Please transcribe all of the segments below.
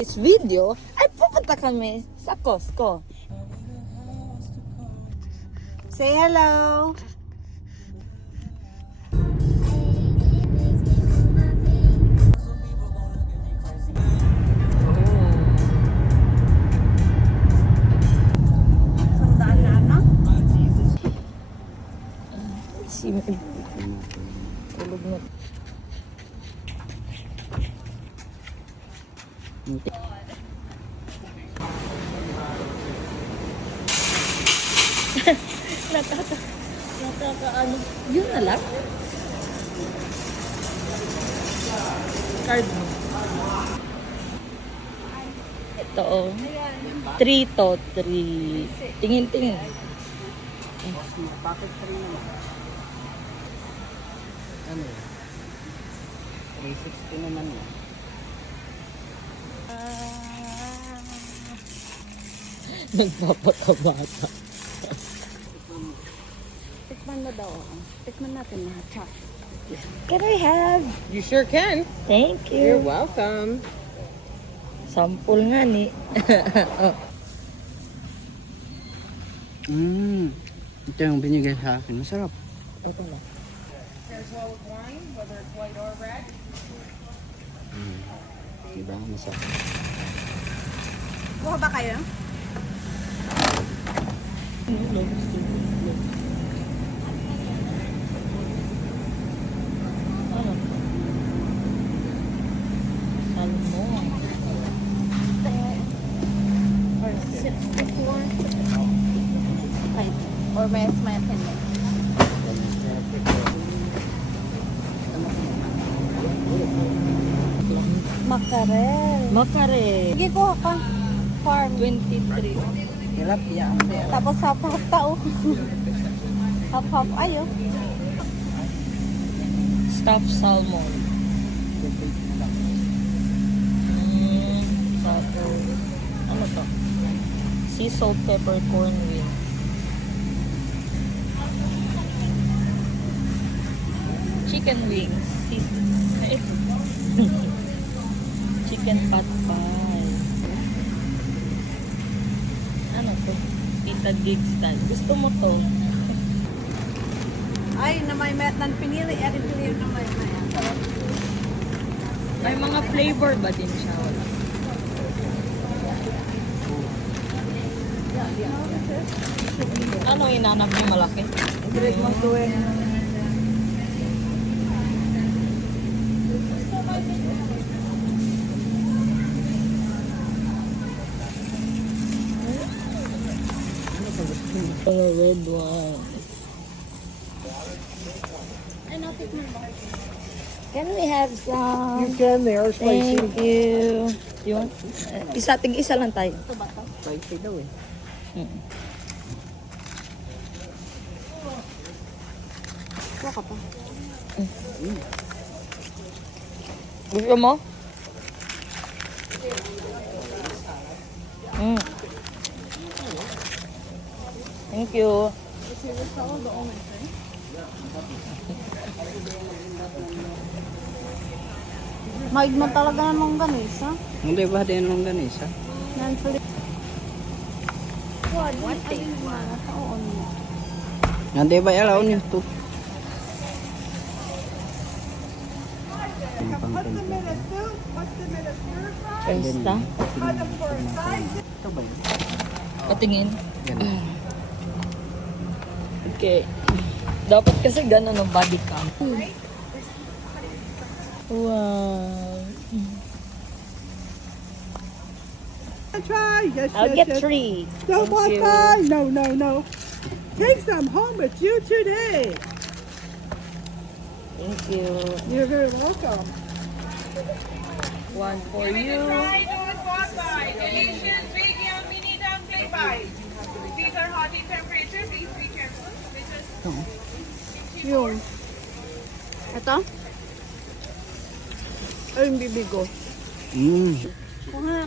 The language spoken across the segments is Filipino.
This video ay pupunta kami sa Costco. Say hello. Tulog na. Nakaka ano. Yun na lang. Card mo. Ito oh. 3 to 3. Tingin-tingin. Bakit pa rin naman? Ano yun? 360 naman yun. Nagpapakabata. Tikman na daw. Tikman natin lahat. Can I have? You sure can. Thank You're you. welcome. Sample nga ni. Oh. Ito yung binigay sa akin. Masarap. Ito na. Diba? Masarap. Buha ba kayo? Ano? Salmon. Or 64? Or may opinion? Makarel. Makarel. Sige, kuha ka. Farm. 23. Tilapia. Tapos half-half tao. Half-half ayo. Stuffed salmon. Tapos, ano to? Sea salt pepper corn wing. Chicken wings. Chicken pot pie. Ano to? Tita Gig style. Gusto mo to? Ay, na may met nan pinili. Ay, pinili na may May mga flavor ba din siya? Wala. Ano inanap niyo malaki? Direct mo tuwing. Red one. Can we have some? You can. They are spicy. Thank you. You want? Isa lang tayo. Spicy daw eh. Kuha ka pa. Gusto mo? Thank you. Maig mo talaga namang ganis, ha? Hindi ba din mong ganisa? Non-flip. One take one. Hindi ba alaw niyo ito? Festa. Ito ba yun? Patingin. Ganun. Okay. Dapat kasi gano'n ang body cam. Wow. Try. Yes, I'll yes, get yes. 3. No, Thank you. Papa. No, no, no. Take some home with you today. Thank you. You're very welcome. One for you. Delicious, medium, mini dumpling bites. These are hot in temperature. Please be careful. Yung. Ito? Ay, yung bibigo. Kuha.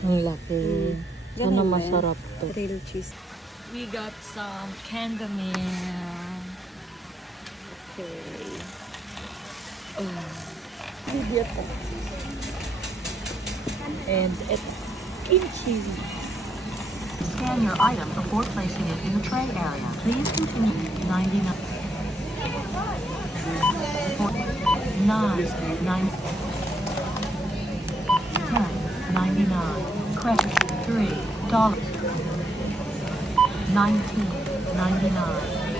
Ang laki. Sana masarap to. Grilled cheese. We got some candy meal. Okay. Bibia po. And ito, kimchi. Scan your item before placing it in the tray area. Please continue. 99. 9. 10. 99. Credit. $3. 19.99.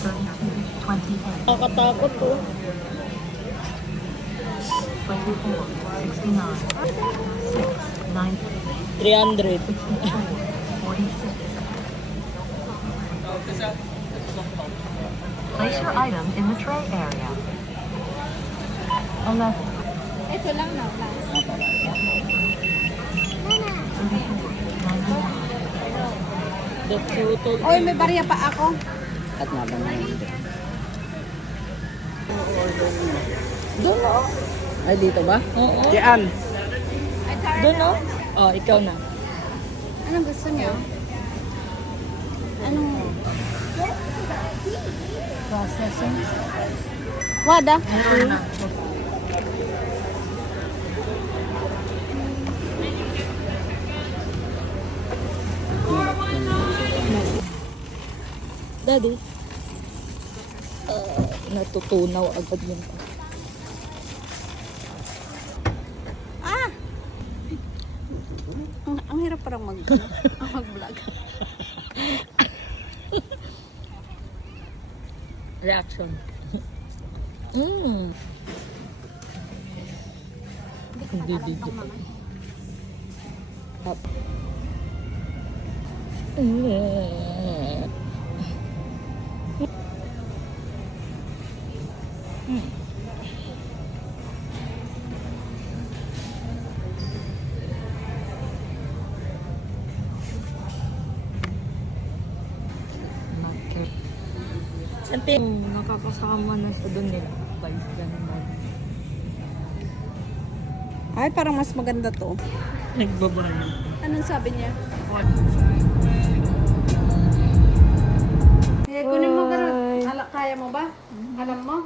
32.28. Nakakatakot po. 24.69. 6. 9. 300. 46. Place your item in the tray area. 11. Ito lang na, last. 34.99. The total. Oy, may barya pa ako. At nabang na yun. Doon o. Ay, dito ba? Oo. Diyan. Doon o. Oh, ikaw na. Anong gusto niyo? Anong... Processing. Wada? Daddy. Natutunaw agad yun. Ang hirap parang mag-vlog. Reaction. Mmm. Hindi dito. Up. Sante, nakakasama na sa doon nila. Balik ganun. Ay, parang mas maganda to. Nagbabayan. Anong sabi niya? Eh, kunin mo garot. Kaya mo ba? Alam mo?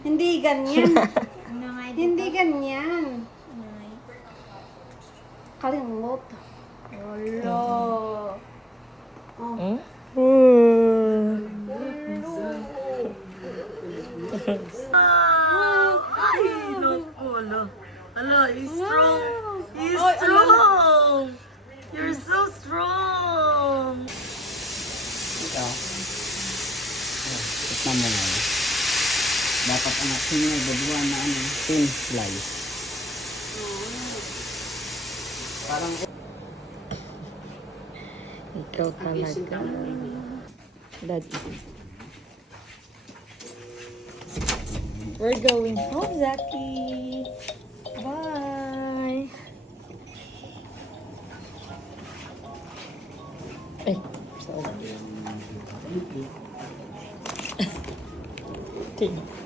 Hindi ganyan. Hindi ganyan. Kalimot. Hello. Oh. Ay, naku, ala. Ala, he's strong. He's strong. You're so strong. Ito. Ito mo na. Dapat anak niya dalawa na ano, thin slice. Parang Ikaw talaga. Daddy. We're going home, Zaki. Bye. Eh, sorry. Okay.